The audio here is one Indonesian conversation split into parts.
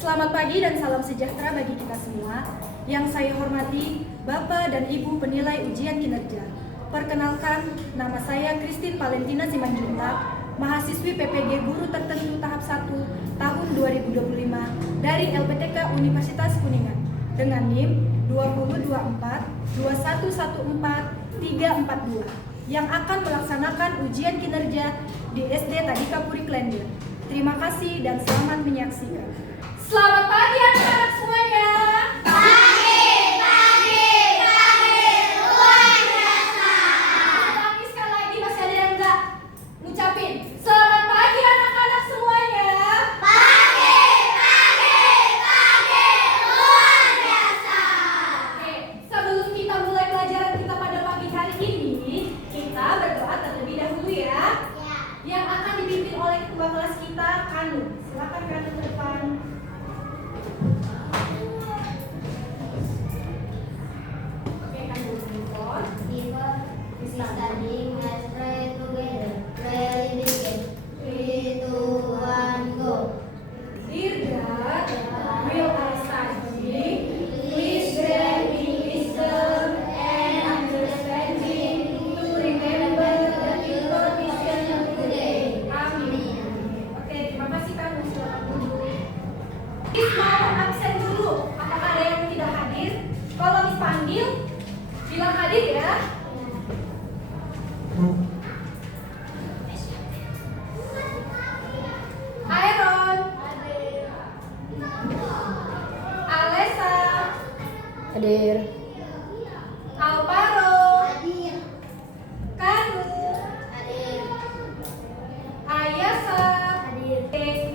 Selamat pagi dan salam sejahtera bagi kita semua. Yang saya hormati Bapak dan Ibu penilai ujian kinerja. Perkenalkan, nama saya Christine Valentina Simanjuntak, mahasiswi PPG Guru Tertentu tahap 1 tahun 2025 dari LPTK Universitas Kuningan dengan NIM 2024-2114-342 yang akan melaksanakan ujian kinerja di SD Tadika Puri Klender. Terima kasih dan selamat menyaksikan. Selamat pagi anak-anak semuanya. Pagi, luar biasa. Tapi sekali lagi masih ada yang enggak ngucapin selamat pagi anak-anak semuanya. Pagi, luar biasa. Oke, sebelum kita mulai pelajaran kita pada pagi hari ini, kita berdoa terlebih dahulu ya. Yang akan dipimpin oleh ketua kelas kita, Kanu. Silakan Kanu ke depan. Oke, Kanu telepon. We studying as pray together. Pray begin. 3, 2, 1, go. Dear God, will I study? Please grant me wisdom and understanding to remember the information of today. Amin. Oke, terima kasih Kanu. Silakan duduk. Miss mau absen dulu. Apakah ada yang tidak hadir? Kalau Miss panggil, bilang hadir ya. Aaron, Alessa, Hadir. Alvaro, Hadir. Kanu, Hadir. Ayasa. Hadir.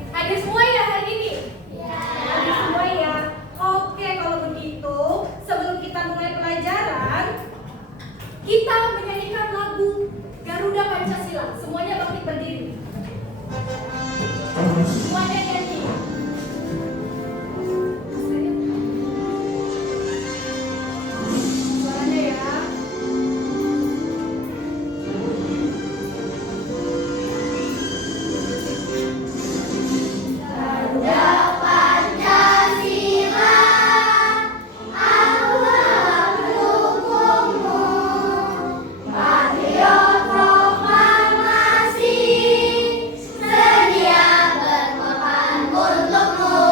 Hadir semua ya hari ini? Ya. Hadir semua ya? Oke, kalau begitu sebelum kita mulai pelajaran, kita menyanyikan lagu Garuda Pancasila. Semuanya bangkit berdiri. Semuanya nyanyi. Suaranya ya. Garuda Pancasila, Allah mendukungmu. Patriot proklamasi, sedia berkorban untukmu.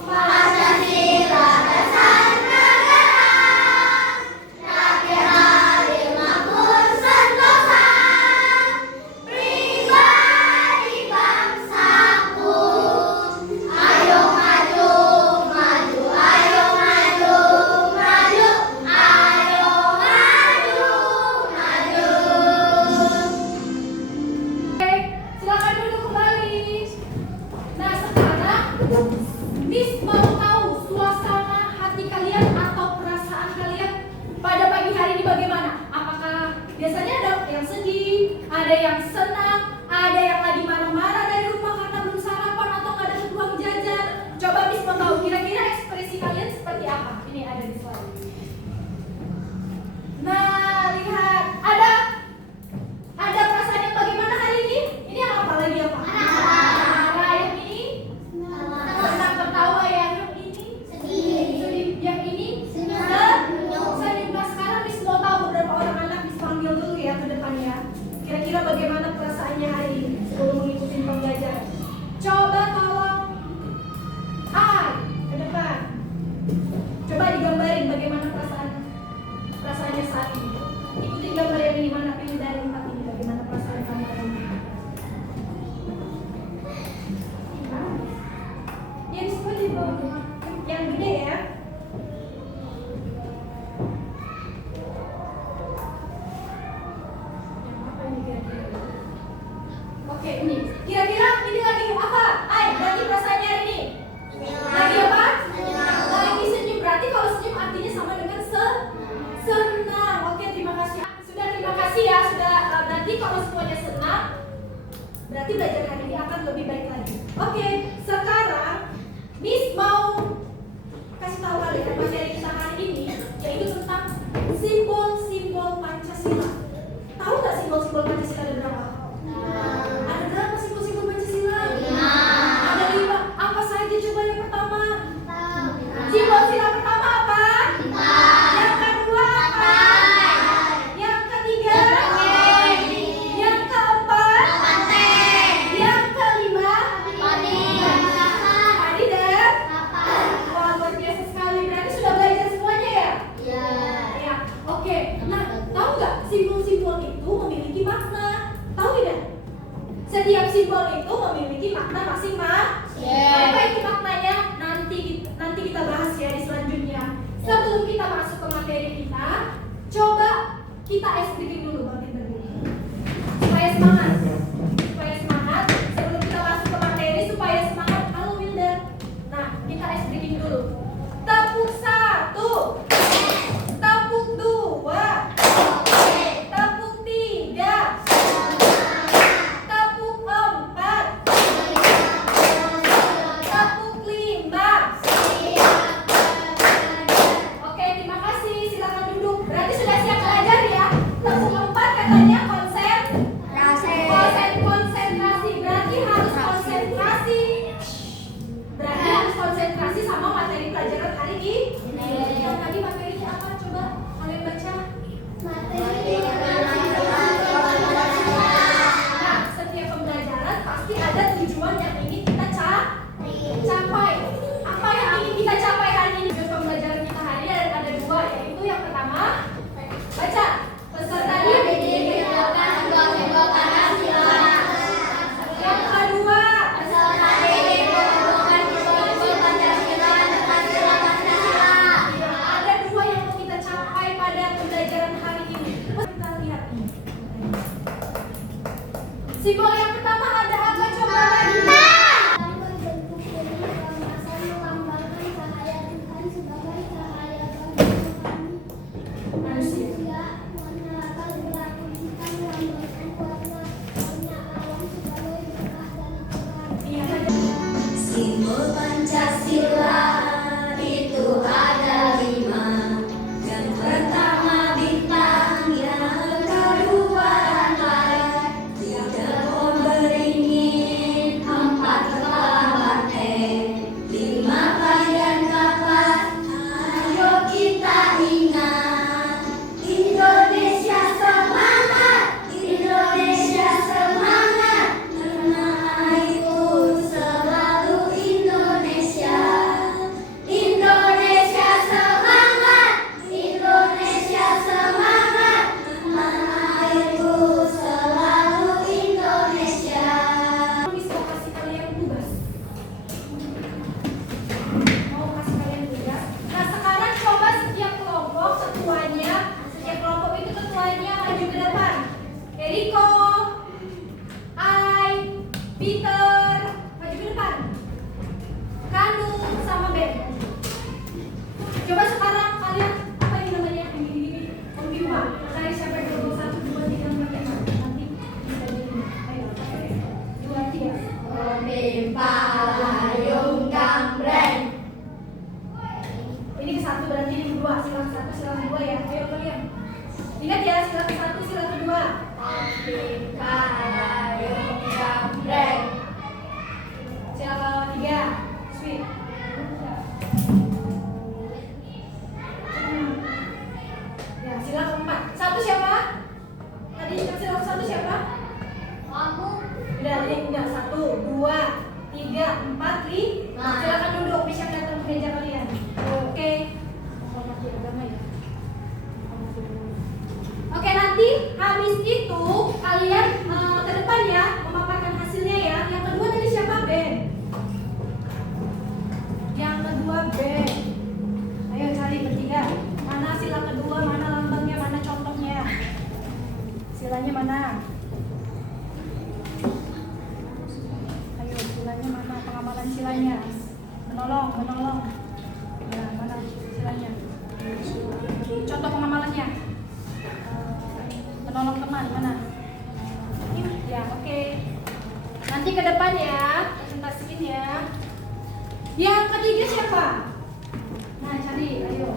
Pancasila dasar negara, rakyat adil makmur sentosa. Pribadi bangsaku, ayo maju, maju, ayo maju, maju, ayo maju, maju. Oke, silakan duduk kembali. Nah, sekarang Miss mau tahu suasana hati kalian atau perasaan kalian pada pagi hari ini bagaimana? Apakah biasanya ada yang sedih, ada yang senang, ada yang lagi marah-marah dari rumah karena belum sarapan atau nggak dapat uang jajan? Coba Miss mau tahu kira-kira ekspresi kalian seperti apa? Ini ada di slide. Nah, lihat ada perasaan yang bagaimana hari ini? Ini yang apa lagi ya Pak? Marah. Yang ini senang tertawa, yang ini sedih, yang ini Senyum. senyum. Nah, sekarang Miss mau tahu beberapa orang anak Miss panggil dulu ya ke depannya. Kira-kira bagaimana perasaannya hari ini sebelum mengikuti pembelajaran? Coba tolong ke depan. Coba digambarin bagaimana perasaannya saat ini. Ikutin gambar yang ini, mana pilih dari 4 ini, bagaimana perasaan kamu hari ini. Yang semua di bawah, yang gede ya. Yang apa ini kira-kira? Oke, ini kira-kira ini lagi apa? Berarti perasaannya hari ini lagi apa? Lagi senyum. Berarti kalau senyum artinya sama dengan senang. Oke, terima kasih. Terima kasih ya. Berarti kalau semuanya senang, berarti belajar hari ini akan lebih baik lagi. Oke, sekarang Miss mau kasih tahu kalian materi kita hari ini, yaitu tentang simbol-simbol Pancasila. Tahu nggak simbol-simbol Pancasila ada berapa? Ada berapa simbol-simbol Pancasila? Ada 5. Apa saja coba yang pertama? simbol itu memiliki makna masing-masing. Apa itu maknanya? Nanti kita bahas ya di selanjutnya. Sebelum kita masuk ke materi kita, coba kita ice breaking dulu bangkit dulu. Supaya semangat. Sebelum kita masuk ke materi supaya semangat. Halo Wilder. Nah, kita ice breaking dulu. Tepuk 1. Tepuk 2. Tepuk 3. Tepuk 4. Tepuk 5. Oke, terima kasih. Silakan duduk. Berarti sudah siap belajar ya. Tepuk 4 katanya konsentrasi. Berarti harus konsentrasi. Sama materi pelajaran hari ini. Yang tadi materinya apa? Coba kalian baca. Nah, setiap pembelajaran pasti ada tujuan yang ingin kita capai. Apa yang ingin kita capai hari ini? Tujuan pembelajaran kita hari ini ada 2, yaitu yang pertama, baca. Peserta didik melakukan sebuah Pancasila. Yang kedua, peserta didik melakukan sebuah Pancasila. Ada 2 yang mau kita capai pada pembelajaran hari ini. Kita lihat ini. Simbol yang pertama ada apa? Coba lagi. Simbol Pancasila itu ada 5. Yang pertama bintang, yang kedua rantai, 3 pohon beringin, 4 kepala banteng, 5 payung kapas. Ayo kita ingat, Indonesia semangat, Indonesia semangat, karena itu selalu Indonesia. Indonesia semangat, Indonesia semangat, karena itu selalu Indonesia. Miss mau kasih kalian tugas. Nah, sekarang coba setiap kelompok itu ketuanya maju ke depan. Eriko, Ai, Peter, maju ke depan. Kandung sama Ben. Coba sekarang kalian apa ini namanya? Gini. Om Bima. Cari siapa yang kelompok 1, 2, 3, 4, 5. Nanti bisa jadi. Ayo. 2, 3. Om payung gambreng. Ini ke 1 berarti ini ke 2. Sila ke 1, sila ke 2 ya. Ayo kalian. Ingat ya, sila ke 1, sila ke 2. Om payung gambreng. Sila ke 3. Sweet. Ya, sila ke 4. 1 siapa? Tadi sila ke 1 siapa? Kamu. Udah, ini udah 1, 2, 3, 4, 5. Silakan duduk, bisa datang ke meja kalian. Oke. Hormati agama ya. Oke, nanti habis itu kalian ke depan ya, memaparkan hasilnya ya. Yang kedua tadi siapa? Ben. Yang kedua Ben. Ayo cari bertiga. Mana sila kedua, mana lambangnya, mana contohnya? Silanya mana? Ayo silanya mana? Pengamalan silanya. Menolong. Ya, mana silanya? Contoh pengamalannya. Menolong teman mana? Ini ya, oke. Nanti ke depan ya, presentasiin ya. Yang ketiga siapa? Nah, cari, ayo.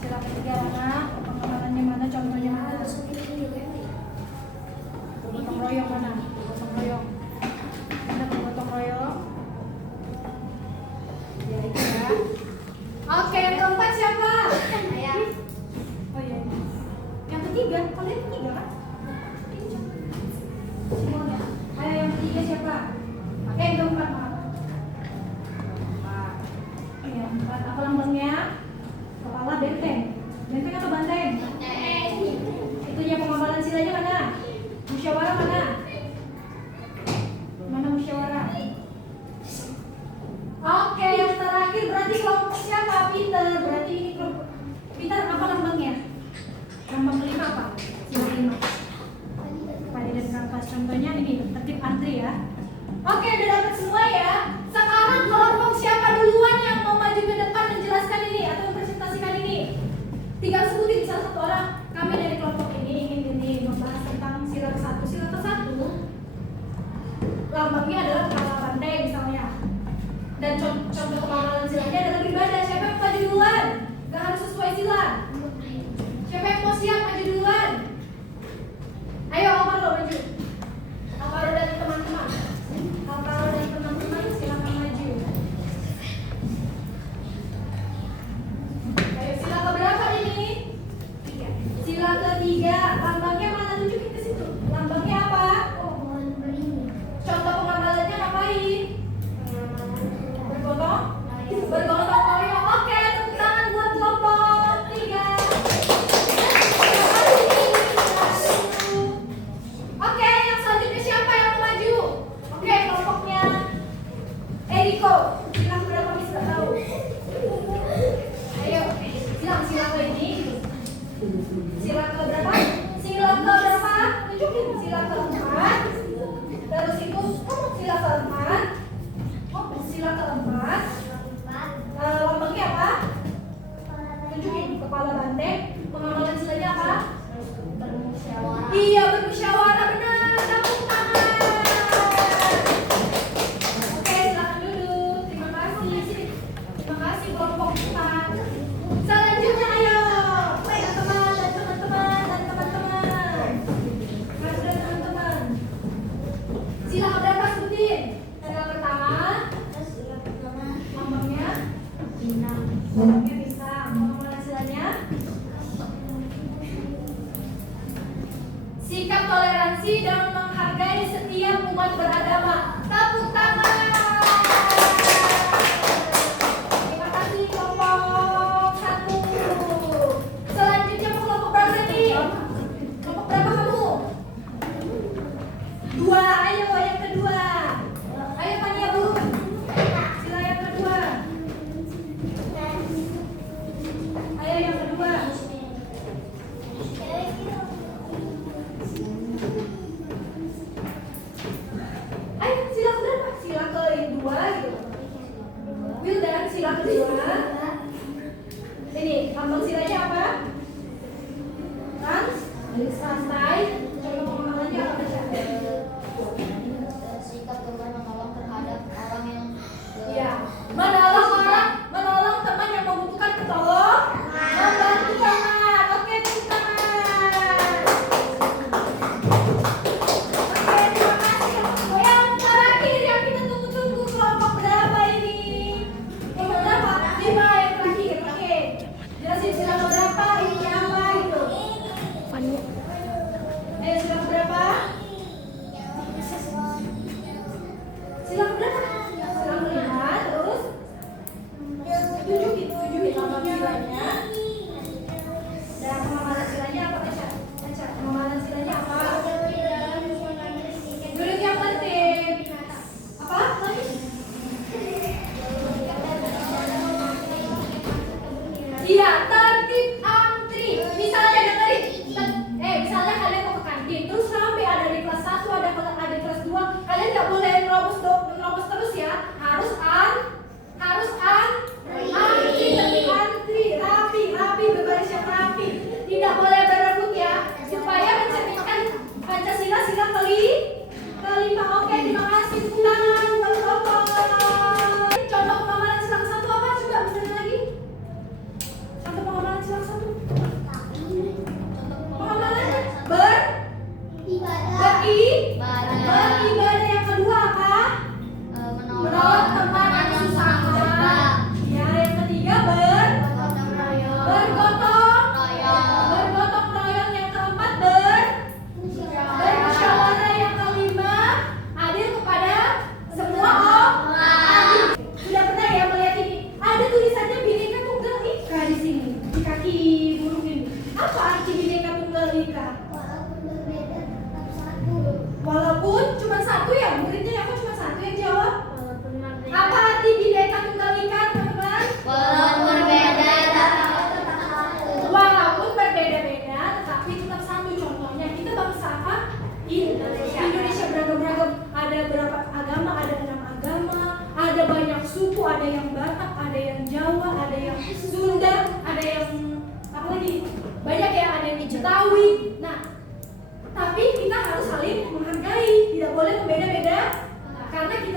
Sila ketiga mana? Pengamalannya mana? Contohnya mana? Gotong royong mana? Gotong royong. Mana gotong royong? Ya, itu ya. Oke, yang keempat siapa? Saya. Oh iya. Yang ketiga, kalian ketiga kan? Semuanya. Ayo yang ketiga siapa? Yang keempat maaf. Yang keempat apa lambangnya? Kepala benteng. Benteng atau banteng? Itunya pengamalan silanya mana? Musyawarah mana? lambangnya adalah kepala banteng misalnya. Dan contoh pengamalan silanya adalah beribadah. Siapa yang maju duluan? Gak harus sesuai sila. Siapa yang mau siap maju duluan? Ayo Alvaro maju. Alvaro dan teman-teman. Alvaro dan teman-teman silakan maju. Ayo sila keberapa ini? Sila ketiga. Lambangnya mana? Tunjukin ke situ. Lambangnya apa? Contoh pengamalannya ngapain? Bergotong? Bergotong royong. Oke, tepuk tangan buat kelompok 3. Oke, yang selanjutnya siapa yang mau maju? Oke, kelompoknya Eriko. Silang berapa bisa tahu? Ayo, sila ke ini. Sila ke berapa? Sila ke berapa? Tunjukin sila keempat. Terus itu sila keempat. Sila keempat. Lambangnya apa? Tunjukin kepala banteng. Pengamalan silanya apa? Bermusyawarah. Iya, bermusyawarah, benar. Tepuk tangan. Oke, silakan duduk. Terima kasih. Sini. Terima kasih kelompok 4. Selanjutnya ayo. Teman-teman dan teman-teman dan teman-teman. Mas dan teman-teman. Sila keberapa sebutin? Sila pertama. Lambangnya bintang. Lambangnya bintang. Pengamalan silanya sikap toleransi dan menghargai setiap umat beragama. Tepuk tangan. Terima kasih kelompok 1. Selanjutnya mau kelompok berapa nih? Kelompok berapa kamu? 2. Ayo yang kedua. Ayo Tania Bu. Sila yang kedua. Ayo yang kedua. Ayo sila berapa? Sila kedua gitu. Wildan sila kedua. Ini lambang silanya apa? Santai. Contoh pengamalannya apa baca? Sikap teman menolong terhadap orang yang Iya. Menolong teman yang membutuhkan pertolongan. Membantu teman. Oke, tepuk tangan. Oke, terima kasih. Yang terakhir yang kita tunggu-tunggu kelompok berapa ini? Kelompok berapa? 5 yang terakhir. Oke. Jelasin sila berapa? Ini apa gitu? Ayo sila berapa? Sila berapa? Sila kelima. Terus tunjukin lambang silanya. Dan pengamalan silanya apa baca? Baca. Pengamalan silanya apa? Duduk yang penting. Apa lagi? Iya, tertib antri. Misalnya dengerin. Misalnya kalian mau ke kantin, terus sampai ada di kelas 1, ada di kelas 2, kalian nggak boleh nerobos terus ya. Harus antri, rapi, berbaris yang rapi. Tidak boleh berebut ya, supaya mencerminkan Pancasila sila kelima. Oke, terima kasih. Tepuk tangan buat kelompok. Contoh pengamalan sila ke-1 apa? Coba benerin lagi. Contoh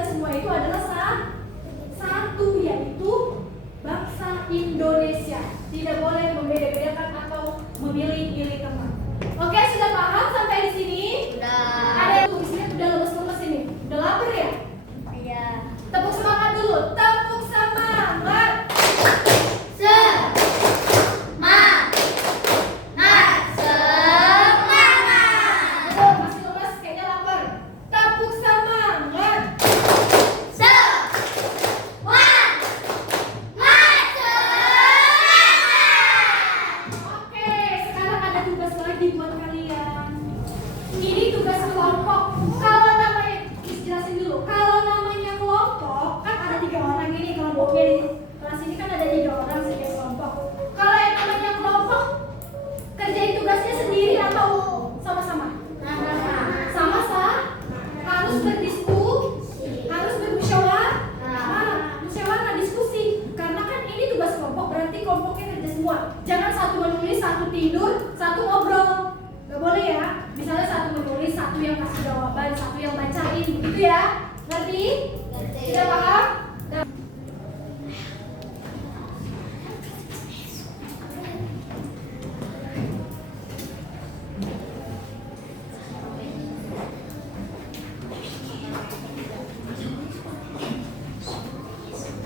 kita semua itu adalah satu, yaitu bangsa Indonesia. Tidak boleh membeda-bedakan atau memilih-milih teman. Oke, sudah paham sampai di sini? Udah. Ada yang tulisnya udah lemes-lemes ini. Udah lapar ya? Iya. Tepuk semangat dulu. Tepuk semangat. Aduh, masih lemes, kayaknya lapar. Tepuk semangat. Oke, sekarang ada tugas lagi buat kalian. Ini tugas kelompok. Kalau namanya, jelasin dulu. Kalau namanya kelompok, kan ada 3 orang ini kelompoknya di kelas ini kan ada 3 orang setiap kelompok. Kalau yang namanya kelompok, kerjain tugasnya sendiri atau sama-sama? Sama-sama. Harus berdiskusi, harus musyawarah diskusi. Karena kan ini tugas kelompok, berarti kelompoknya kerja semua. Jangan satu menulis, satu tidur, satu ngobrol. Gak boleh ya. Misalnya satu menulis, satu yang kasih jawaban, satu yang bacain, gitu ya. Ngerti? Sudah paham?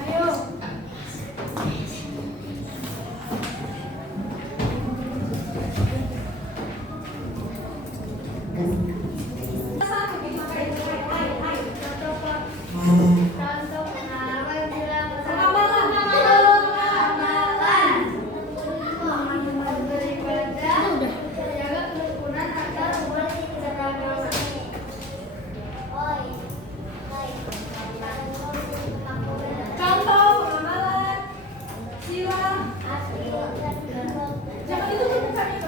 Ayo. Satu kita pakai hai. Contoh pengarang bilang beribadah, menjaga kerukunan antar umat beragama. Contoh pengamalan. Sila. Jangan itu bukannya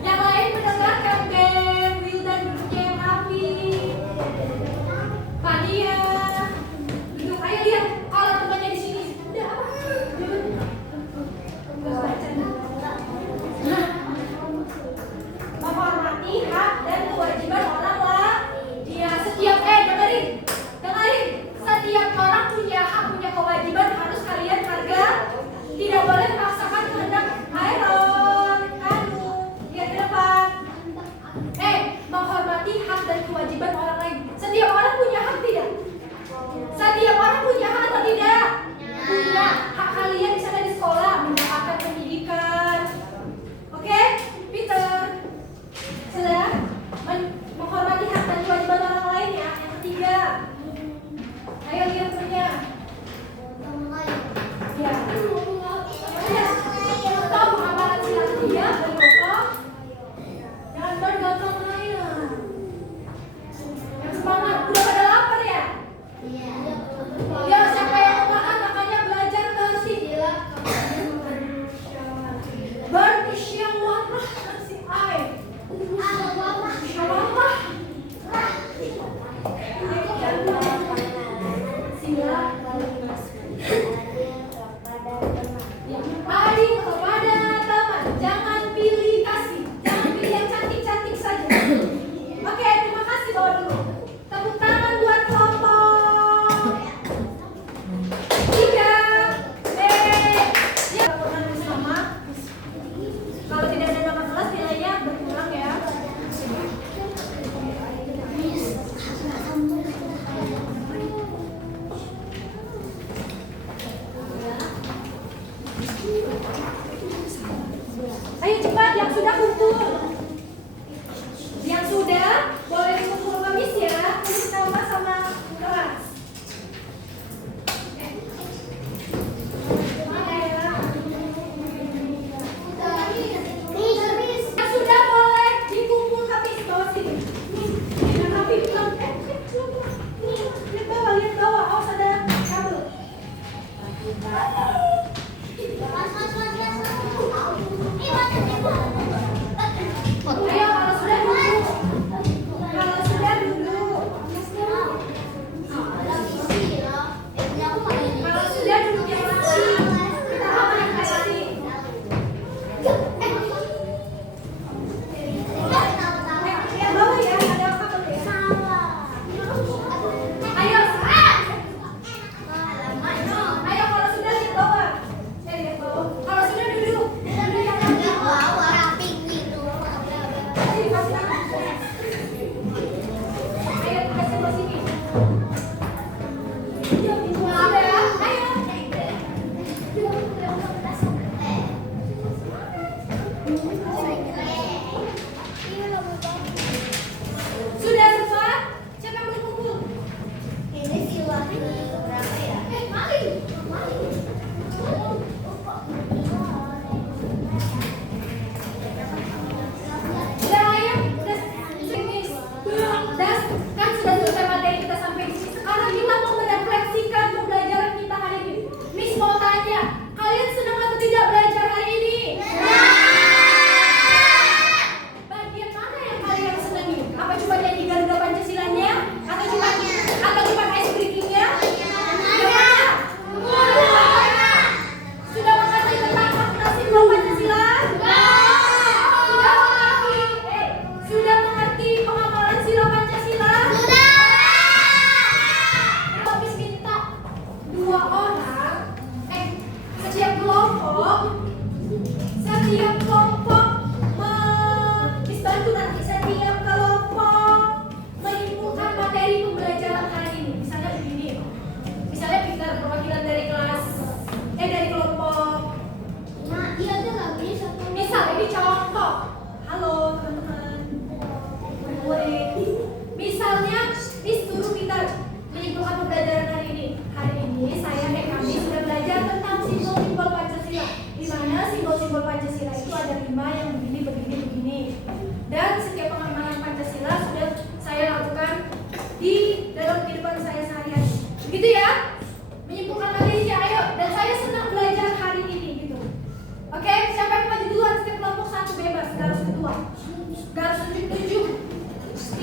yang lain mendengarkan deh. Wildan duduknya yang rapi. Fania duduk. Ayo lihat kalau temannya di sini. Udah apa? Nggak baca. Menghormati hak dan kewajiban orang lain. Dia setiap dengerin. Setiap orang punya hak, punya kewajiban, harus kalian harga. Tidak boleh memaksakan kehendak Iron. Lihat ke depan. Menghormati hak dan kewajiban orang lain. Setiap orang punya hak tidak? Setiap orang punya hak atau tidak? Punya. Hak kalian di sana di sekolah mendapatkan pendidikan. Oke, Peter. Sudah? Menghormati hak dan kewajiban orang lain ya. Yang ketiga. Ayo lihat punya. Ya. Contoh pengamalan sila ketiga bergotong. Jangan bergotong lain. Yang semangat. Udah pada lapar ya? Ya, siapa yang mau makan makanya belajar tertib. Bermusyawarah si ai. Musyawarah. Sila. Adil kepada teman, jangan pilih kasih, jangan pilih yang cantik-cantik saja. Oke, terima kasih bawa dulu. Tepuk tangan buat kelompok 3. Ya, nulis nama. Kalau tidak ada nama kelas nilainya berkurang ya. Ayo cepat, yang sudah kumpul. Yang sudah boleh dikumpul kemis ya, tulis nama sama kelas. Yang sudah boleh dikumpul kemis bawah sini. Yang rapi bilang, lihat bawah, awas ada kabel. Ayo, kalau sudah duduk.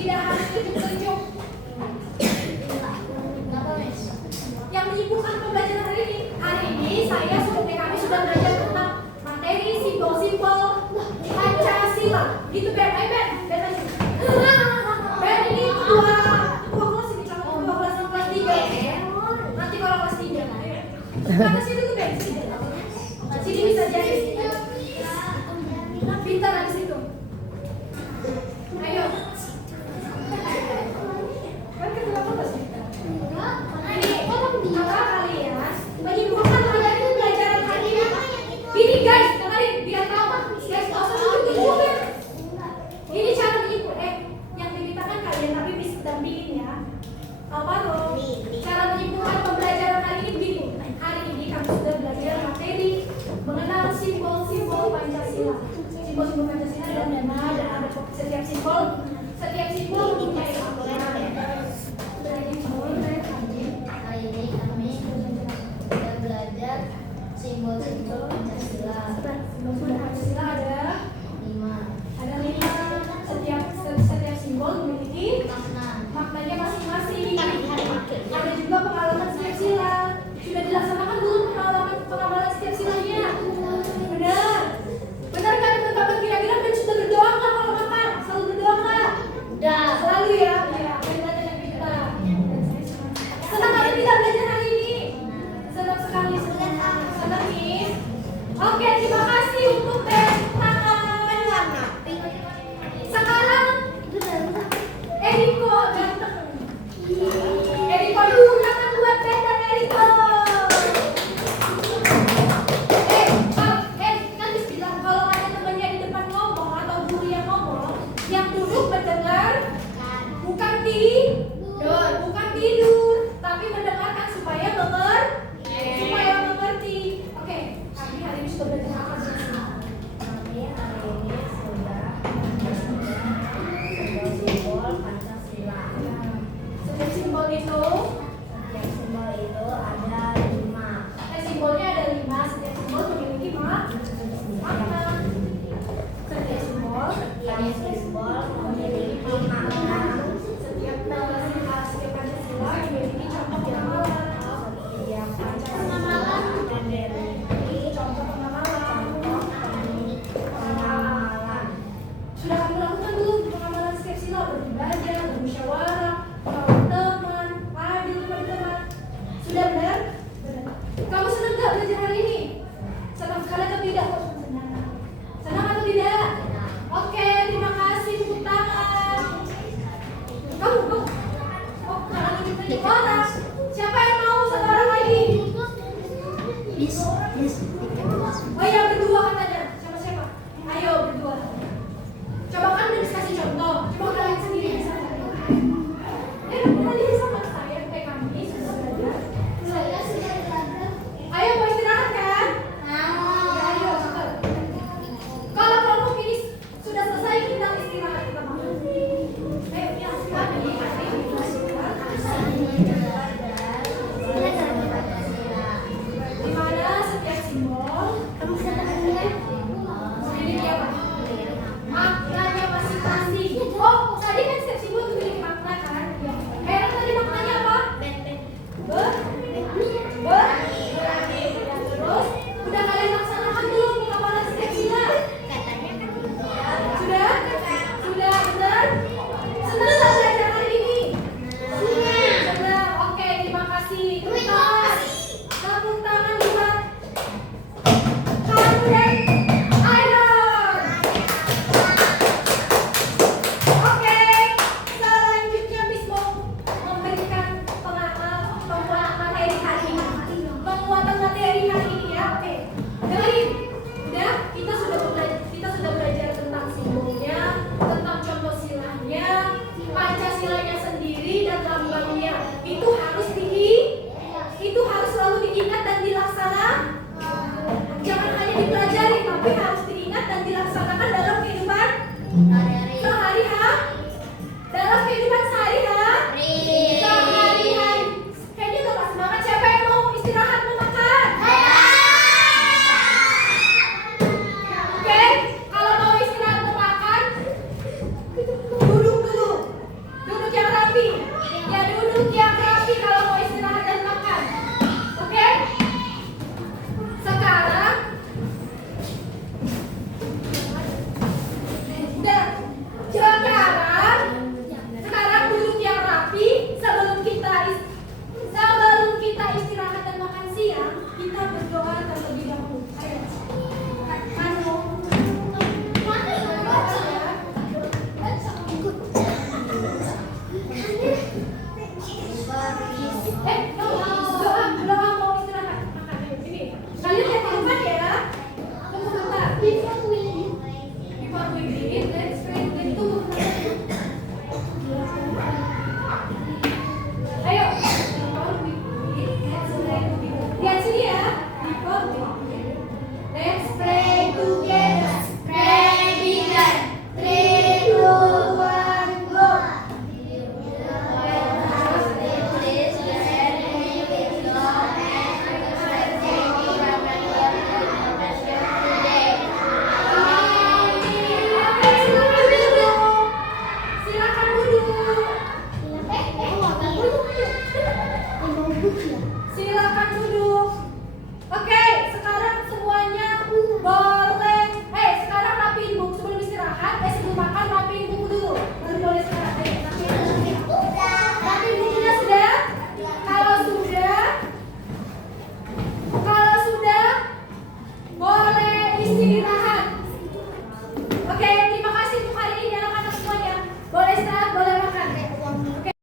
tidak harus senyum-senyum. Yang menyibukkan pembelajaran hari ini saya kami sudah belajar tentang materi simbol-simbol Pancasila. Gitu Ben, ayo Ben. Ben ini ketua kelas ini, ketua kelas 3. Nanti kalau kelas 3 ayo. Kata sini dulu Ben, sini bisa jadi. Pintar habis itu. Ayo. Kan ketua kelas kita. Ini apa kalian menyibukkan pelajaran hari ini? Gini guys, dengerin biar tahu. Guys, nggak usah tunjuk-tunjuk ya. Ini cara menyibuk. Yang dimintakan kalian tapi bisa dampingin ya. Apa loh? Cara menyibukkan pembelajaran hari ini begini. Hari ini kami sudah belajar materi mengenal simbol-simbol Pancasila. Simbol-simbol Pancasila dan ada setiap simbol mempunyai makna. Hari ini kami sudah belajar simbol-simbol Pancasila. Simbol Pancasila ada 5. Setiap simbol memiliki maknanya masing-masing. Ada juga pengalaman setiap sila. Sudah dilaksanakan belum pengamalan setiap silanya? Benar kan teman-teman? Kira-kira Ben sudah berdoa nggak kalau makan? Selalu berdoa nggak? Selalu ya. Ben belajar yang pintar. Senang atau tidak belajar hari ini? Senang sekali. Senang nih. Oke, terima kasih untuk Ben. Sekarang Eriko ganteng. Eriko dulu tangan buat Ben dan Eriko. Kan bilang kalau ada temannya di depan ngomong atau guru yang ngomong, yang duduk mendengar, bukan tidur, tapi mendengarkan supaya mengerti. Oke, kami hari ini sudah belajar apa sih? Setiap simbol itu ada 5. simbolnya ada 5. Setiap simbol memiliki makna. Setiap simbol memiliki makna. Setiap Pancasila memiliki contoh pengamalan. Contoh pengamalan. Sudah kamu lakukan belum pengamalan setiap sila? Belajar, bermusyawarah, merawat teman, adil kepada teman. Sudah benar? Kamu senang nggak belajar hari ini? Senang sekali atau tidak? Senang atau tidak? Oke, terima kasih. Tepuk tangan. Kamu. Oh, jangan tunjuk-tunjuk orang. Siapa yang mau satu orang lagi? Oh ya, berdua katanya. Siapa? Ayo berdua. Coba kan udah dikasih contoh. Coba kalian sendiri bisa nggak? Kalian sama saya kayak kami sudah belajar. Saya sudah belajar. Ayo mau istirahat kan? Ya, ayo cepat. Kalau kelompok ini sudah selesai kita istirahat kita makan. Ayo ya istirahat nih. Di mana setiap simbol memiliki apa? Maknanya masing-masing. Oh, tadi kan setiap simbol memiliki makna kan? Heran tadi maknanya apa? Berani. Terus, udah kalian laksanakan belum pengamalan setiap sila? Sudah? Benar? Senang nggak belajar hari ini? Senang. Oke, terima kasih. Tepuk tangan buat kamu dan Iron. Oke, selanjutnya Miss mau memberikan penguatan materi hari ini. Penguatan materi hari ini ya. Oke, dengerin. Udah, kita sudah belajar tentang simbolnya, tentang contoh silanya, Pancasilanya sendiri dan lambangnya.